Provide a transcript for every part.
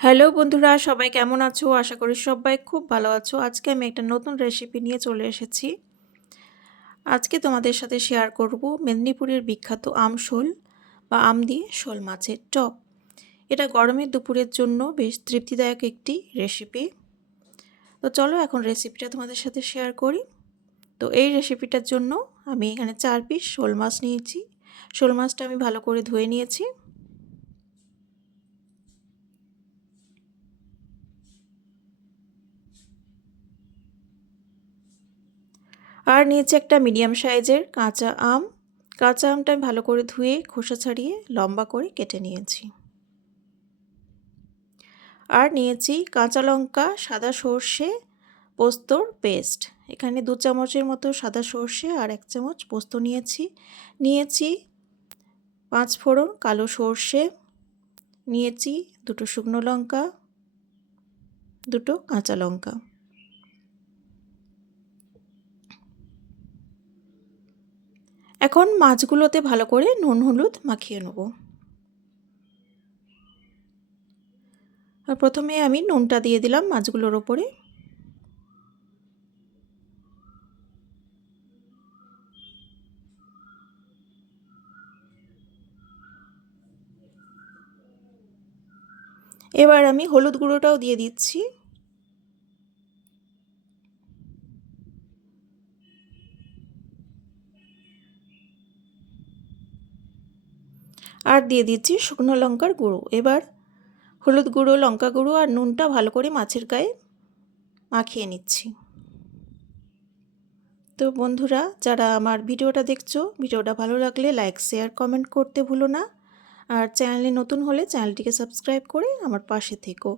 Hello বন্ধুরা, সবাই কেমন আছো? আশা করি সবাই খুব ভালো আছো। আজকে আমি একটা নতুন রেসিপি নিয়ে চলে এসেছি। আজকে তোমাদের সাথে শেয়ার করব মেদিনীপুরের বিখ্যাত আমশোল বা আম দিয়ে শোল মাছের টক। এটা গরমের দুপুরের জন্য বেশ তৃপ্তিদায়ক একটি রেসিপি। তো চলো এখন রেসিপিটা তোমাদের সাথে শেয়ার করি। তো এই রেসিপিটার জন্য আমি এখানে 4 পিস শোল মাছ নিয়েছি। শোল মাছটা আমি ভালো করে ধুয়ে নিয়েছি। আর নিয়েছি একটা মিডিয়াম সাইজের কাঁচা আম। কাঁচা আমটা আমি ভালো করে ধুয়ে খোসা ছাড়িয়ে লম্বা করে কেটে নিয়েছি। আর নিয়েছি কাঁচা লঙ্কা, সাদা সর্ষে, পোস্তর পেস্ট। এখানে 2 চামচের মতো সাদা সর্ষে আর 1 চামচ পোস্ত নিয়েছি। নিয়েছি 5 ফোড়ন কালো সর্ষে, নিয়েছি 2টো শুকনো লঙ্কা, 2টো কাঁচা লঙ্কা। এখন মাছগুলোতে ভালো করে নুন হলুদ মাখিয়ে নেব। প্রথমে আমি নুনটা দিয়ে দিলাম মাছগুলোর ওপরে। এবার আমি হলুদ গুঁড়োটাও দিয়ে দিচ্ছি। আর দিয়ে দিচ্ছি শুকনো লঙ্কার গুঁড়ো। এবার হলুদ গুঁড়ো, লঙ্কা গুঁড়ো আর নুনটা ভালো করে মাছের গায়ে মাখিয়ে নিচ্ছি। তো বন্ধুরা, যারা আমার ভিডিওটা দেখছো, ভিডিওটা ভালো লাগলে লাইক, শেয়ার, কমেন্ট করতে ভুলো না। আর চ্যানেলে নতুন হলে চ্যানেলটিকে সাবস্ক্রাইব করে আমার পাশে থেকো।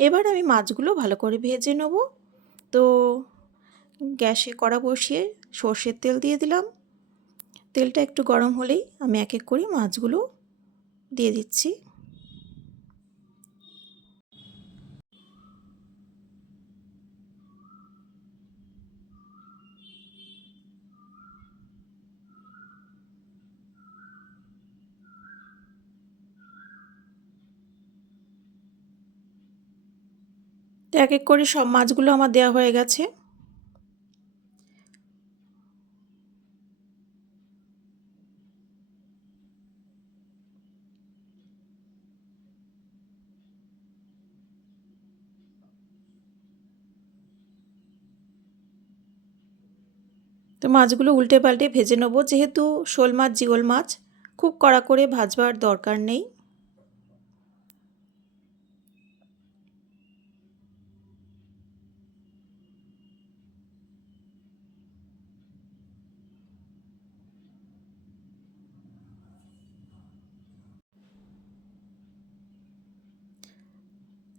এবার আমি মাছগুলো ভালো করে ভেজে নেব। তো গ্যাসে কড়া বসিয়ে সর্ষের তেল দিয়ে দিলাম। তেলটা একটু গরম হলেই আমি এক এক করে মাছগুলো দিয়ে দিচ্ছি। তো এক এক করে সব মাছগুলো আমার দেওয়া হয়ে গেছে। তো মাছগুলো উল্টে পাল্টে ভেজে নেবো। যেহেতু শোল মাছ জিওল মাছ, খুব কড়া করে ভাজবার দরকার নেই।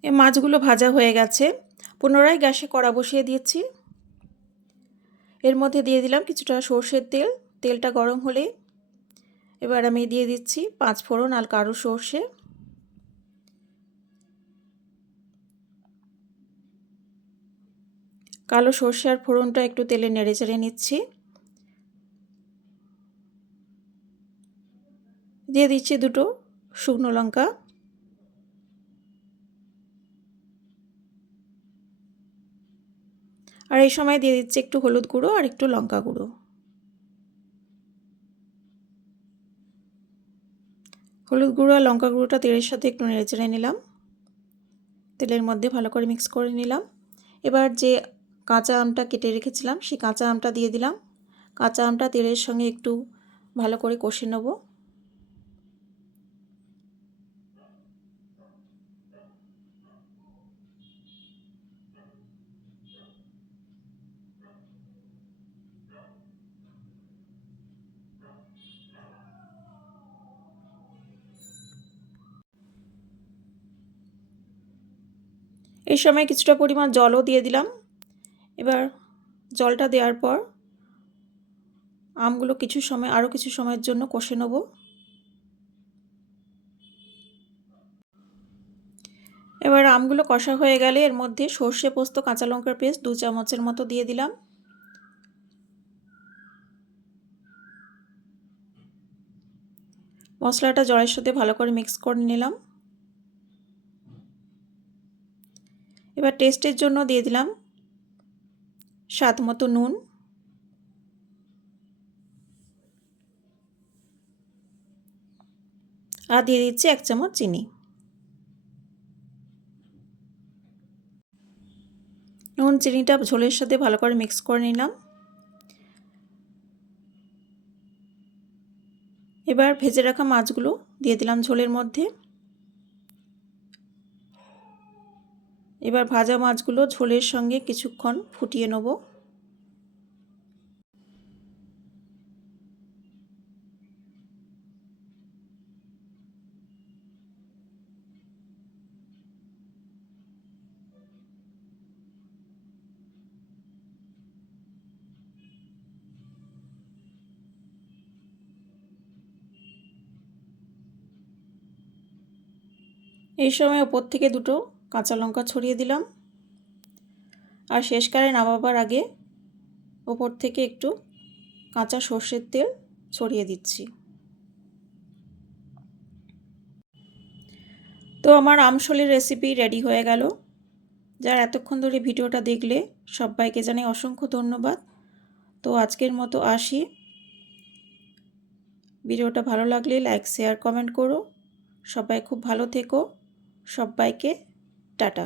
এই মাছগুলো ভাজা হয়ে গেছে। পুনরায় গ্যাসে কড়া বসিয়ে দিয়েছি। এর মধ্যে দিয়ে দিলাম কিছুটা সর্ষের তেল। তেলটা গরম হলে এবার আমি দিয়ে দিচ্ছি 5 ফোড়ন আর কালো সর্ষে। কালো সর্ষে আর ফোড়নটা একটু তেলে নেড়ে চেড়ে নিচ্ছি। দিয়ে দিচ্ছি 2টো শুকনো লঙ্কা। আর এই সময় দিয়ে দিচ্ছি একটু হলুদ গুঁড়ো আর একটু লঙ্কা গুঁড়ো। হলুদ গুঁড়ো আর লঙ্কা গুঁড়োটা তেলের সাথে একটু নেড়ে চেড়ে নিলাম। তেলের মধ্যে ভালো করে মিক্স করে নিলাম। এবার যে কাঁচা আমটা কেটে রেখেছিলাম সেই কাঁচা আমটা দিয়ে দিলাম। কাঁচা আমটা তেলের সঙ্গে একটু ভালো করে কষে নেব। এই সময় কিছুটা পরিমাণ জলও দিয়ে দিলাম। এবার জলটা দেওয়ার পর আমগুলো আরও কিছু সময়ের জন্য কষে নেব। এবার আমগুলো কষা হয়ে গেলে এর মধ্যে সর্ষে, পোস্ত, কাঁচা লঙ্কার পেস্ট 2 চামচের মতো দিয়ে দিলাম। মশলাটা জলের সাথে ভালো করে মিক্স করে নিলাম। এবার টেস্টের জন্য দিয়ে দিলাম স্বাদ মতো নুন, আর দিয়ে দিচ্ছি 1 চামচ চিনি। নুন চিনিটা ঝোলের সাথে ভালো করে মিক্স করে নিলাম। এবার ভেজে রাখা মাছগুলো দিয়ে দিলাম ঝোলের মধ্যে। এবার ভাজা মাছগুলো ঝোলের সঙ্গে কিছুক্ষণ ফুটিয়ে নেব। এই সময় ওপর থেকে 2টো কাঁচা লঙ্কা ছড়িয়ে দিলাম, আর শেষকালে নামাবার আগে ওপর থেকে একটু কাঁচা সর্ষের তেল ছড়িয়ে দিচ্ছি। তো আমার আমশোলের রেসিপি রেডি হয়ে গেল। যারা এতক্ষণ ধরে ভিডিওটা দেখলে সবাইকে জানাই অসংখ্য ধন্যবাদ। তো আজকের মতো আসি। ভিডিওটা ভালো লাগলে লাইক শেয়ার কমেন্ট করো। সবাই খুব ভালো থেকো। সবাইকে টাটা।